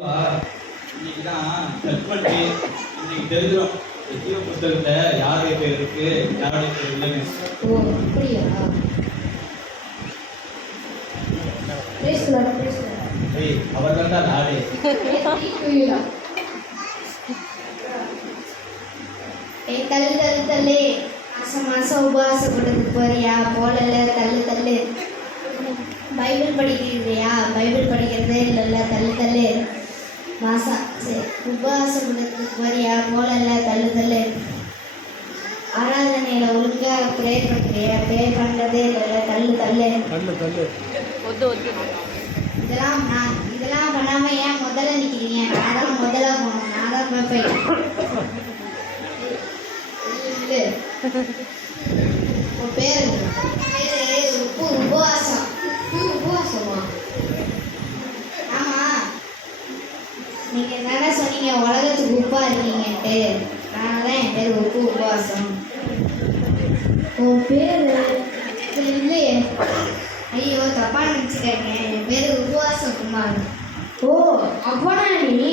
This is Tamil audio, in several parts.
இன்னைக்கு தான் ஜட்மெண்ட் டே. இன்னைக்கு தெரிஞ்சிடும் ஜீவ புத்தகத்தை யாருடைய பேர் இருக்கு யாருடைய பேர் இல்லைன்னு. ஓ அப்படியா? பேசலாம். அவர் தான் நாடே. தள்ளு மாசம் உபவாசப்படுறதுக்கு போறியா? போடல தள்ளு. பைபிள் படிக்கிறியா? பைபிள் படிக்கிறதே இல்லைல்ல, தள்ளு. மாசம் சரி உபவாசப்படுறதுக்கு போறியா? போடல தள்ளு. ஆராதனையில ஒழுங்கா ப்ரே பண்ணுறியா? ப்ரே பண்ணுறதே இல்லைல்ல, தள்ளு. இதெல்லாம் பண்ணாம ஏன் முதல்ல நிற்கிறீங்க? நான் தான் முதல்ல போகணும், நான் தான் பார்ப்பேன். உன் பேர் உபவாசம். உபவாசமா? ஆமா, நீங்க தானே சொன்னீங்க உலகத்துக்கு உப்பா இருக்கீங்கன்ட்டு. அதனால தான் என் பேர் உபவாசம். உன் பேர் இல்லையே. ஐயோ தப்பா நினச்சிட்டாங்க. என் பேர் உபவாசம் குமார். ஓ அப்பனா நீ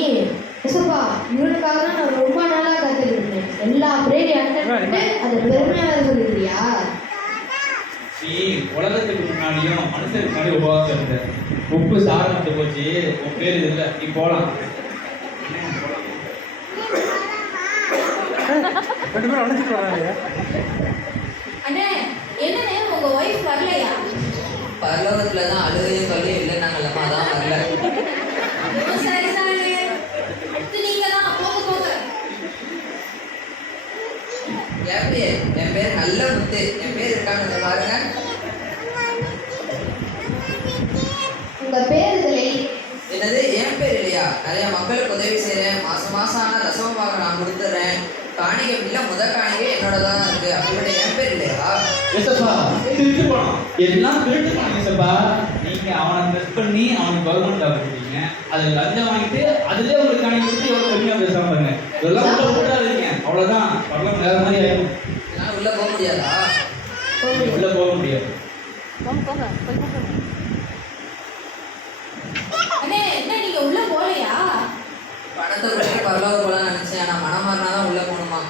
எசப்பா, இவனுக்காக தான் நான் ரொம்ப நாளாக கற்றுக்கிட்டேன். எல்லா பிரேயர் அட்டன் பண்ணிட்டு அதை பெருமையாக சொல்லிக்கிறியா? நீ உலகத்துக்கு முன்னாடியும் மனுஷனுக்கு முன்னாடி உபவாசம் இருந்த உப்பு சாரம் வந்து போச்சு. உன் பேர் இது இல்லை, நீ போகலாம். அண்ணே என்னண்ணே உங்க ஒய்ஃப் வரலையா? பரலோகத்துல தான் அழுகையும் கல்வியும் இல்லை, நாங்கள் அதான் வரல. சரிதானே, நீங்க தான் போங்க. எப்படி என் பேர் நல்ல முத்து, என் பேர் இருக்கான்னு பாருங்க. உங்க பேர் இதில் என்னது என் பேர் இல்லையா? நிறைய மக்களுக்கு உதவி செய்கிறேன். மாதம் ஆனால் தசமமாக நான் கொடுத்துட்றேன். காணிக்கை இல்லை, முதல் காணிக்கை என்னோட தான் இருக்கு. அப்படிப்பட்ட என் பேர் இல்லையா? ஏசப்பா திருட்டு போனோம், எல்லாம் திருட்டு போனோம். ஏசப்பா நீங்க அவனை மிஸ் பண்ணி அவனுக்கு கவர்மெண்ட் ஜாப் கொடுத்தீங்க, அது லஞ்சம் வாங்கிட்டு அதுலேயே உங்களுக்கு காணிக்கை கொடுத்து எவ்வளோ பெருமையாக பேசாம பாருங்க. இதெல்லாம் உள்ள விட்டுறாதீங்க, அவ்வளோதான். பரவாயில்ல, வேற மாதிரி ஆயிடும். என்னால் உள்ளே போக முடியாதா? உள்ள போக முடியாது. அண்ணே என்ன நீங்க உள்ள போலையா? பணத்தை கொடுத்து பரலோகம் போகலான்னு நினச்சேன். ஆனால் மனம் மாறினா தான் உள்ளே போகணுமா?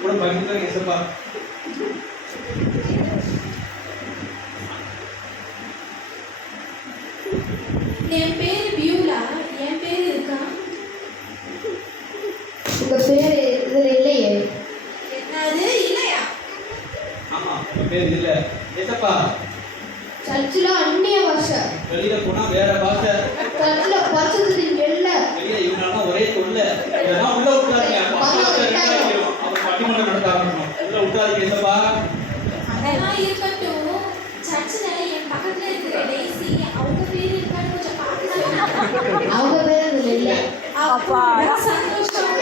கூட பகிர்ந்து ஏசப்பா. என் பேரு பியூலா. என் பேரு இருக்கா? உங்க பேர் இதில் இல்லையே. அது இல்லையா? ஆமா, உங்க பேர் இல்ல. ஏசப்பா சர்ச்சில் அந்நிய பாஷை. வெளியில போனா வேற பாஷை. சர்ச்சில் பரிசுத்தத்தின் இல்லை. வெளியில இவனாலும் ஒரே தொல்லை. இதெல்லாம் உள்ள விட்டாதீங்க. அவர் பட்டிமன்றம் நடத்த ஆரம்பிக்கணும். உள்ள விட்டாதீங்க ஏசப்பா. அதெல்லாம் இருக்கட்டும். சர்ச்சில் என் பக்கத்துல இருக்கிற டெய்ஸி, அவங்க பேரு இருக்கான்னு கொஞ்சம் பார்த்து. அவங்க பேர் இதில் இல்லை. அப்பா சந்தோஷம்.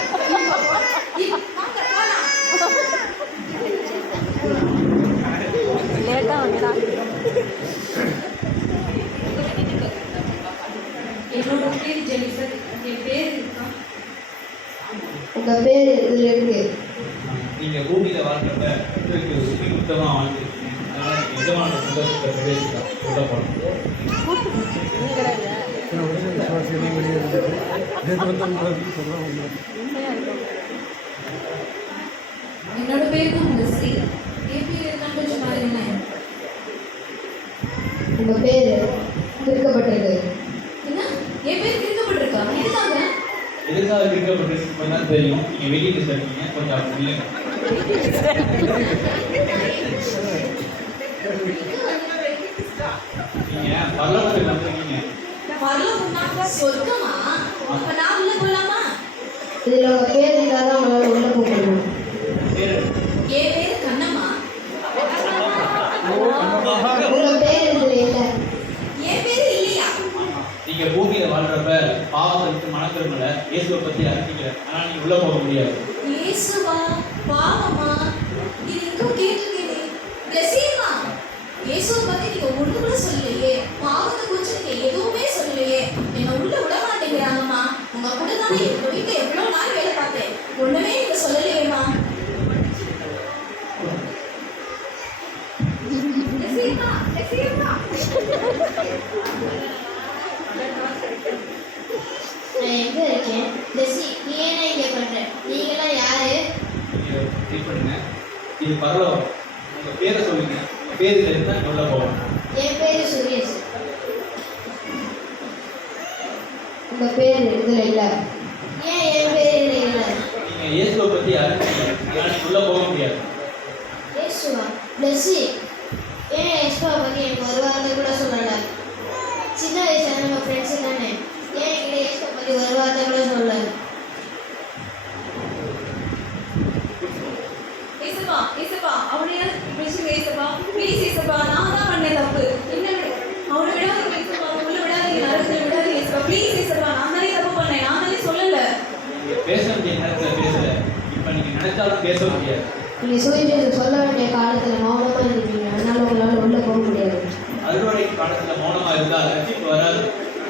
என்னோட பேர் ஜெனிஃபர். என் பேர் இருக்கா? உங்க பேர் இதில் இருக்கு. நீங்க பூமியில வாழ்றப்ப உங்களுக்கு சுத்தி சுத்தமா வாழ்ந்துருக்கீங்க. அதனால நீங்க எஜமான சந்தோஷத்தை பிரவேசிக்கலாம். உள்ள போகணும். என்னோட பேர் தான் மிஸ்ஸி. என் பேர் இருக்கான்னு கொஞ்சம் பாருங்க. உங்க பேர் திருக்கப்பட்டிருக்கு. என்ன என் பேர் கிறுக்கப்பட்டிருக்கா? இருக்காங்க. எதுக்காக இருக்கப்பட்டிருக்கு தான் தெரியும். நீங்க வெளியில இருக்கீங்க, கொஞ்சம் அப்படி இல்லைங்க. நீங்க பரலோகத்துக்கு வந்திருக்கீங்க. பரலோகம்னா சொர்க்கமா? அப்ப நான் உள்ள போலாமா? இதில் உங்க பேர் இருந்தால் தான் உங்களால் உள்ள போக முடியும். பேரு என் பேர் கண்ணம்மா. உங்க பேர் இதில் இல்லை. என் பேர் இல்லையா? ஆமா, நீங்க பூமியில வாழ்றப்ப பாவத்தை விட்டு மனக்கருமல இயேசுவை பத்தி அறிவிக்கல. அதனால நீங்க உள்ள போக முடியாது. இயேசுவா? பாவமா? இது எங்கும் கேட்டிருக்கேனே. பிளஸிமா, இயேசுவை பத்தி நீங்க ஒண்ணு கூட சொல்லலையே. பாவத்தை குறிச்சு நீங்க எதுவுமே சொல்லலையே. என்ன உள்ள விட மாட்டேங்கிறாங்கம்மா. உங்க கூட தான் எங்க வீட்டுல எவ்வளவு நாள் வேலை பார்த்தேன். ஒண்ணு வெயிட் பண்ணுங்க. இது பரலோகம். உங்க பேரை சொல்லுங்க. உங்க பேரு தெரிஞ்சா உள்ள போகணும். என் பேரு சுரேஷ். உங்க பேரு இதுல இல்ல. ஏன் என் பேரு இதுல இல்ல? நீங்க இயேசுவை பத்தி அறிஞ்சீங்க, அதனால நீங்க உள்ள போக முடியாது. இயேசுவா? பிளஸ்ஸி. ஏன் இயேசுவை பத்தி எனக்கு ஒரு வார்த்தை கூட சொல்லல? சின்ன வயசுல நம்ம ஃப்ரெண்ட்ஸ் தானே. ஏன் என்கிட்ட இயேசுவை பத்தி ஒரு வார்த்தை கூட சொல்லல? ஏசப்பா ஏசப்பா அவனையா பேசுங்க ஏசப்பா ப்ளீஸ் ஏசப்பா நான் தான் பண்ணேன் தப்பு என்ன அவனை விடாதீங்க ஏசப்பா உள்ள விடாதீங்க நரகத்தில் விடாதீங்க ஏசப்பா ப்ளீஸ் ஏசப்பா நான் தானே தப்பு பண்ணேன் நான் தானே சொல்லல நீங்க பேச வேண்டிய நேரத்துல பேசல. இப்ப நீங்க நினைச்சாலும் பேச முடியாது. நீங்க சுயஜேசு சொல்ல வேண்டிய காலத்துல மௌனமா இருப்பீங்க. அதனால உங்களால உள்ள போக முடியாது. அறுவடை காலத்துல மௌனமா இருந்தா ரட்சிப்பு வராது.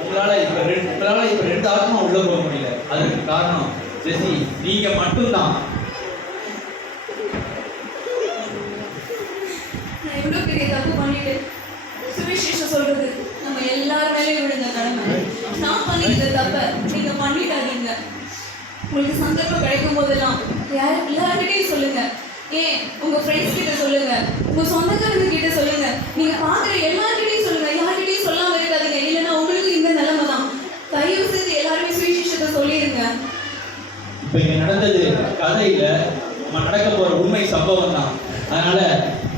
உங்களால இப்ப ரெண்டு ஆத்மா உள்ள போக முடியல. அதுக்கு காரணம் ஜெசி, நீங்க மட்டும்தான். நான் எவ்வளோ பெரிய தப்பு பண்ணிட்டு சுவிசேஷம் சொல்றது நம்ம எல்லார் மேலேயும் விழுந்த கடமை நான் பண்ணிக்கிட்ட தப்ப நீங்க பண்ணிட்டாதீங்க உங்களுக்கு சந்தர்ப்பம் கிடைக்கும் போதெல்லாம் எல்லார்கிட்டையும் சொல்லுங்க ஏன் உங்க ஃப்ரெண்ட்ஸ் கிட்ட சொல்லுங்க உங்க சொந்தக்காரங்க கிட்ட சொல்லுங்க நீங்க பாக்குற எல்லார்கிட்டையும் சொல்லுங்க யார்கிட்டையும் சொல்லாம இருக்காதீங்க இல்லைன்னா உங்களுக்கு இந்த நிலைமை தான் தயவு செய்து எல்லாருமே சுவிசேஷத்தை சொல்லிடுங்க இப்ப இங்க நடந்தது கதையில நம்ம நடக்க போற உண்மை சம்பவம் தான். அதனால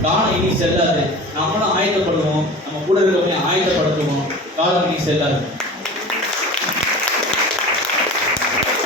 காலம் இனி செல்லாது. நம்மளும் ஆயத்தப்படுவோம், நம்ம கூட இருக்கவங்க ஆயத்தப்படுத்துவோம். காலம் இனி செல்லாது.